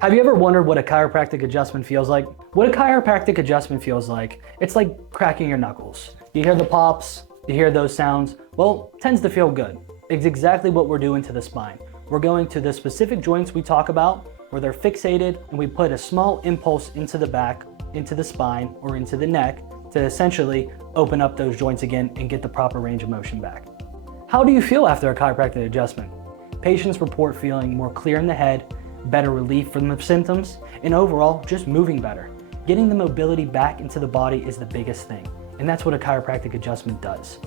Have you ever wondered what a chiropractic adjustment feels like? What a chiropractic adjustment feels like, it's like cracking your knuckles. You hear the pops, you hear those sounds, well, it tends to feel good. It's exactly what we're doing to the spine. We're going to the specific joints we talk about where they're fixated, and we put a small impulse into the back, into the spine, or into the neck to essentially open up those joints again and get the proper range of motion back. How do you feel after a chiropractic adjustment? Patients report feeling more clear in the head, better relief from the symptoms, and overall, just moving better. Getting the mobility back into the body is the biggest thing, and that's what a chiropractic adjustment does.